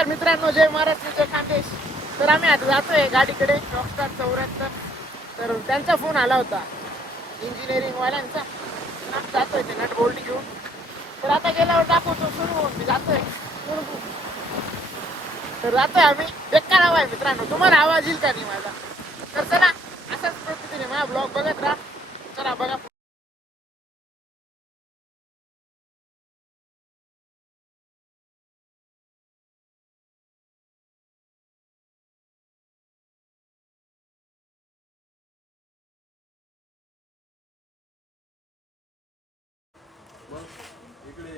नमस्कार मित्रांनो, जय महाराष्ट्र, जय खानदेश. तर आम्ही आता जातोय गाडीकडे रॉकस्टार 74. तर त्यांचा फोन आला होता इंजिनिअरिंग वाल्यांचा. आम्ही जातोय ते नट बोल्ट घेऊन. तर आता गेल्यावर दाखवतो सुरू होऊन मी जातोय. तर जातोय आम्ही. बेकार आवाज आहे मित्रांनो, तुम्हाला आवाज येईल का नाही माझा? तर चला अशाच पद्धतीने माझा ब्लॉग बघत राहा. चला बघा. इकडे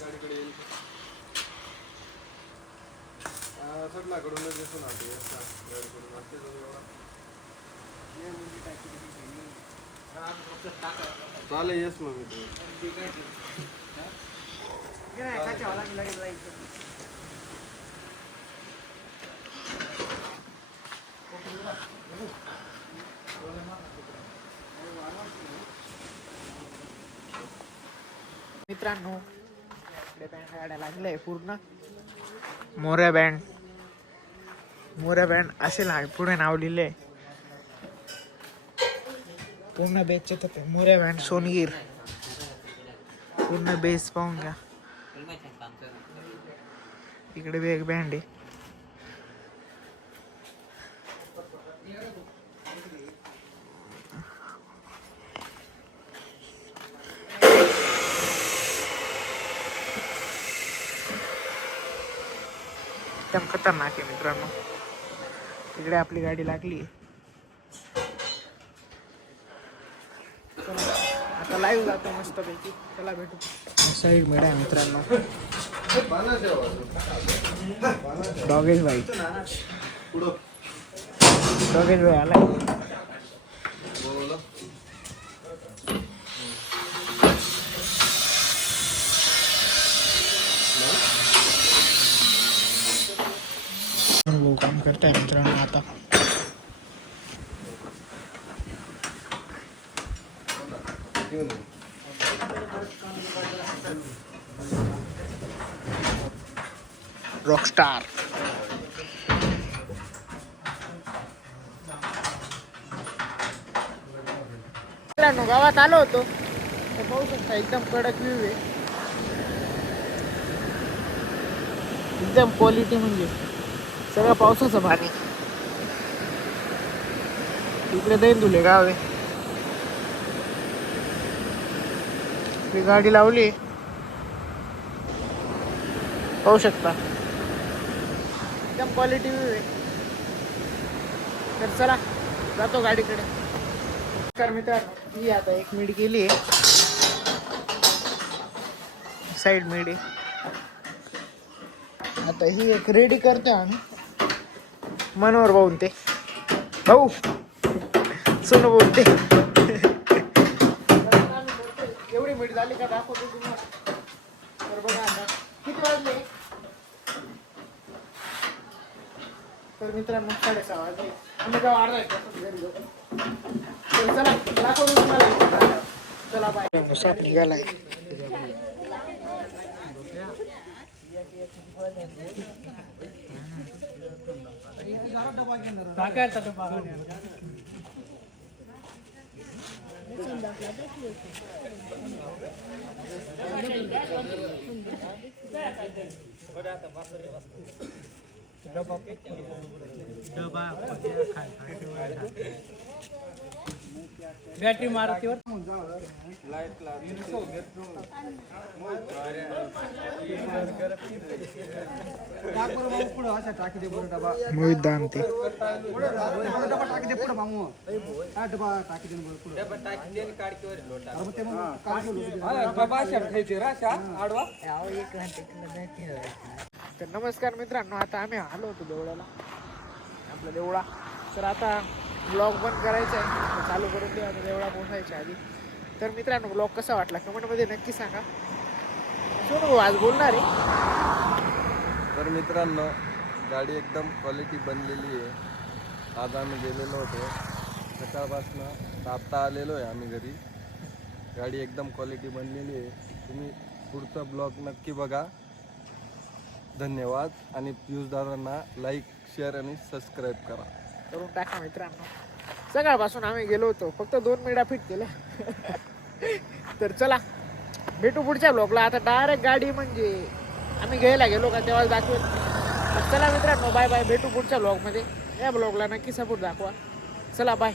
गाडीकडे येईल सडलाकडूनच येतो ना ते गाडीकडून असते चालेल येस मग मी मित्रांनो आपल्या बँड गाड्या लागल्या पूर्ण. मोऱ्या बँड असे पुढे नाव लिहिले पूर्ण बेसचे. तर मोऱ्या बँड सोनगीर पूर्ण बेस पाहून घ्या. इकडे बी एक बँड आहे. एकदम खतरनाक आहे मित्रांनो. तिकडे आपली गाडी लागली. आता लाईव्ह जातो मस्त पैकी. चला भेटू. साईड मेड आहे मित्रांनो. डॉगेश भाई आला. वो काम करता है मित्रांनो आता. रॉकस्टार मित्रांनो गावात आलो होतो. तर पाहू शकता एकदम कडक व्ह्यू आहे. एकदम क्वालिटी म्हणजे सगळं पावसाचं पाणी. इकडे दैंदुले गाव आहे. ही गाडी लावली पाहू शकता. एकदम क्वालिटी व्ह्यू आहे. तर चला जातो गाडीकडे. नमस्कार मित्रांनो, ही आता 1 मिनिट गेली आहे. साईड मिड आहे. आता ही एक रेडी करतो आम्ही. मनोहर भाऊन ते भाऊ सोनू बोलते. एवढी मिनिट झाली का दाखवतो तुम्हाला. तर बघा आता किती वाजले. तर मित्रांनो 6:30 वाजले. आम्ही जेव्हा अर्धा एक तासात घरी जाऊ. तर चला दाखवतो तुम्हाला. चला बाय. साप निघालाय. बॅटरी मारुतीवर मोहित दामते तर नमस्कार मित्रांनो, आता आम्ही आलो होतो देवळाला. आपला देवळा. तर आता ब्लॉग बंद करायचा आहे. चालू करून देऊ आता देवळा पोहोचायच्या आधी. तर मित्रांनो ब्लॉग कसा वाटला कमेंटमध्ये नक्की सांगा. सोनू आज बोलणार आहे. तर मित्रांनो गाडी एकदम क्वालिटी बनलेली आहे. आज आम्ही गेलेलो होतो सकाळपासून. आता आलेलो आहे आम्ही घरी. गाडी एकदम क्वालिटी बनलेली आहे. तुम्ही पुढचा ब्लॉग नक्की बघा. धन्यवाद. आणि पियुष दादांना लाईक शेअर आणि सबस्क्राईब करा. करून टाका मित्रांनो. सकाळपासून आम्ही गेलो होतो, फक्त 2 मेडा फिट केल्या. तर चला भेटू पुढच्या ब्लॉगला. आता डायरेक्ट गाडी म्हणजे आम्ही घ्यायला गेलो का तेव्हा दाखवेल. तर चला मित्रांनो, बाय बाय. भेटू पुढच्या ब्लॉगमध्ये. या ब्लॉगला नक्की सपोर्ट दाखवा. चला बाय.